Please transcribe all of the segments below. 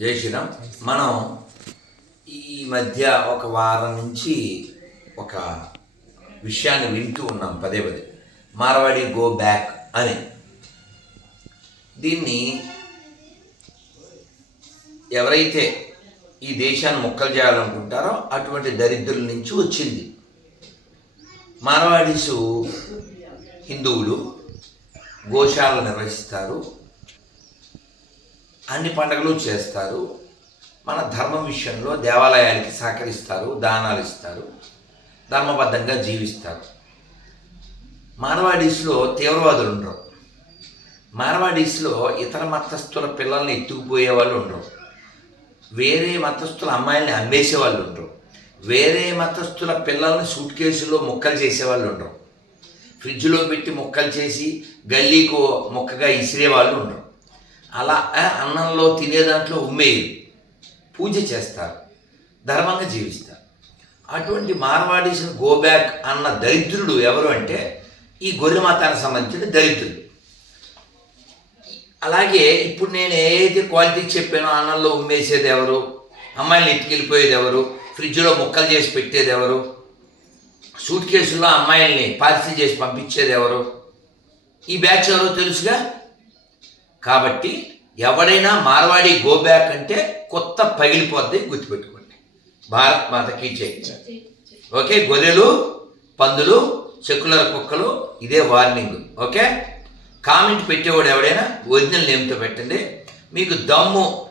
జై శ్రీరామ్ మనం ఈ మధ్య ఒక వారం నుంచి ఒక విషయాన్ని వింటూ ఉన్నాం పదే పదే. మార్వాడి గో బ్యాక్ అని. దీన్ని ఎవరైతే ఈ దేశాన్ని మొక్కలు చేయాలనుకుంటారో అటువంటి దరిద్రుల నుంచి వచ్చింది. మార్వాడీసు హిందువులు గోశాలను నిర్వహిస్తారు. అన్ని పండుగలు చేస్తారు. మన ధర్మం విషయంలో దేవాలయాలకి సహకరిస్తారు దానాలు ఇస్తారు ధర్మబద్ధంగా జీవిస్తారు. మార్వాడీస్లో తీవ్రవాదులు ఉండరు. మార్వాడీస్లో ఇతర మతస్థుల పిల్లల్ని ఎత్తుకుపోయే వాళ్ళు ఉండరు. వేరే మతస్థుల అమ్మాయిల్ని అమ్మేసే వాళ్ళు ఉండరు. వేరే మతస్థుల పిల్లల్ని సూట్ కేసులో ముక్కలు చేసేవాళ్ళు ఉండరు. ఫ్రిడ్జ్లో పెట్టి ముక్కలు చేసి గల్లీకు ముక్కగా ఇసిరే వాళ్ళు ఉండరు. అలా అన్నంలో తినే దాంట్లో ఉమ్మేయరు పూజ చేస్తారు. ధర్మంగా జీవిస్తారు. అటువంటి మార్వాడీస్ గో బ్యాక్ అన్న దరిద్రుడు ఎవరు అంటే ఈ గొర్రె మతానికి సంబంధించిన దరిద్రుడు. అలాగే ఇప్పుడు నేను ఏదైతే క్వాలిటీ చెప్పానో అన్నంలో ఉమ్మేసేది ఎవరు? అమ్మాయిని ఎత్తుకెళ్ళిపోయేది ఎవరు? ఫ్రిడ్జ్లో ముక్కలు చేసి పెట్టేది ఎవరు? సూట్ కేసుల్లో అమ్మాయిల్ని పాలసీ చేసి పంపించేది ఎవరు? ఈ బ్యాచ్ ఎవరో తెలుసుగా? కాబట్టి ఎవడైనా మార్వాడి గో బ్యాక్ అంటే కొత్త పగిలిపోద్ది గుర్తుపెట్టుకోండి. భారత్ మాతకి జై. ఓకే గొర్రెలు పందులు సెక్యులర్ కుక్కలు ఇదే వార్నింగ్. ఓకే? కామెంట్ పెట్టేవాడు ఎవడైనా ఒరిజినల్ నేమ్తో పెట్టండి. మీకు దమ్ము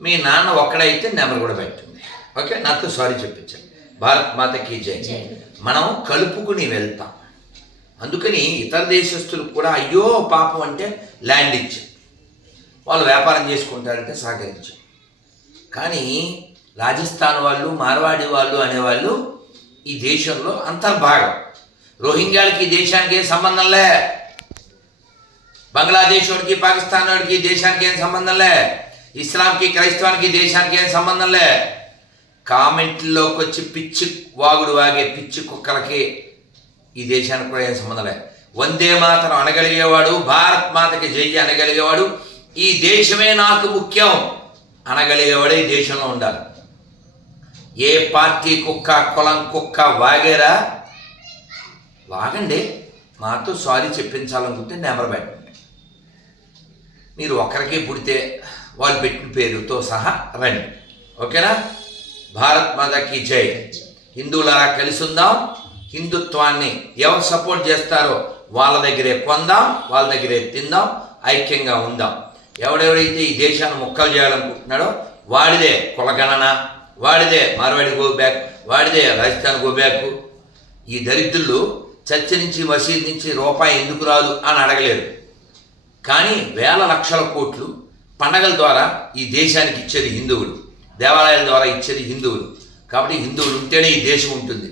మీ నాన్న ఒక్కడైతే నెంబర్ కూడా పెట్టండి. ఓకే? నాతో సారీ చెప్పించండి. భారత్ మాతకి జై. మనం కలుపుకుని వెళ్తాం. అందుకని ఇతర దేశస్తులకు కూడా అయ్యో పాపం అంటే ల్యాండ్ ఇచ్చాం వాళ్ళు వ్యాపారం చేసుకుంటారంటే సహకరించాం కానీ రాజస్థాన్ వాళ్ళు మార్వాడి వాళ్ళు అనేవాళ్ళు ఈ దేశంలో అంతర్భాగం. రోహింగ్యాలకి ఈ దేశానికి ఏం సంబంధం లే? బంగ్లాదేశ్ వాడికి పాకిస్తాన్ వాడికి దేశానికి ఏం సంబంధం లే? ఇస్లాంకి క్రైస్తవానికి దేశానికి ఏం సంబంధం లే? కామెంట్లోకి వచ్చి పిచ్చి వాగుడు వాగే పిచ్చి కుక్కలకి ఈ దేశానికి కూడా ఏం సంబంధం లే వందే మాతను అనగలిగేవాడు భారత్ మాతకి జై అనగలిగేవాడు ఈ దేశమే నాకు ముఖ్యం అనగలిగేవాడే ఈ దేశంలో ఉండాలి. ఏ పార్టీ కుక్క కులం కుక్క వాగేరా? వాగండి. మాతో సారీ చెప్పించాలనుకుంటే నెంబర్ పెట్టండి మీరు ఒకరికి పుడితే వాళ్ళు పెట్టిన పేరుతో సహా రండి. ఓకేనా? భారత్ మాతకి జై. హిందువులరా కలిసి ఉందాం. హిందుత్వాన్ని ఎవరు సపోర్ట్ చేస్తారో వాళ్ళ దగ్గరే కొందాం వాళ్ళ దగ్గరే తిందాం ఐక్యంగా ఉందాం. ఎవడెవడైతే ఈ దేశాన్ని ముక్కలు చేయాలనుకుంటున్నాడో వాడిదే కులగణన వాడిదే మార్వాడి గో బ్యాక్ వాడిదే రాజస్థాన్ గో బ్యాక్. ఈ దరిద్రులు చర్చ నుంచి మసీద్ నుంచి రూపాయి ఎందుకు రాదు అని అడగలేరు. కానీ వేల లక్షల కోట్లు పండగల ద్వారా ఈ దేశానికి ఇచ్చేది హిందువులు. దేవాలయాల ద్వారా ఇచ్చేది హిందువులు. కాబట్టి హిందువులు ఉంటేనే ఈ దేశం ఉంటుంది.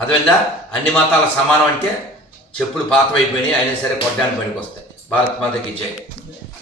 అర్థమైందా అన్ని మతాల సమానం అంటే చెప్పులు పాతమైపోయినాయి అయినా సరే కొట్టడానికి పనికి వస్తాయి. భారత్ మాతకి జై.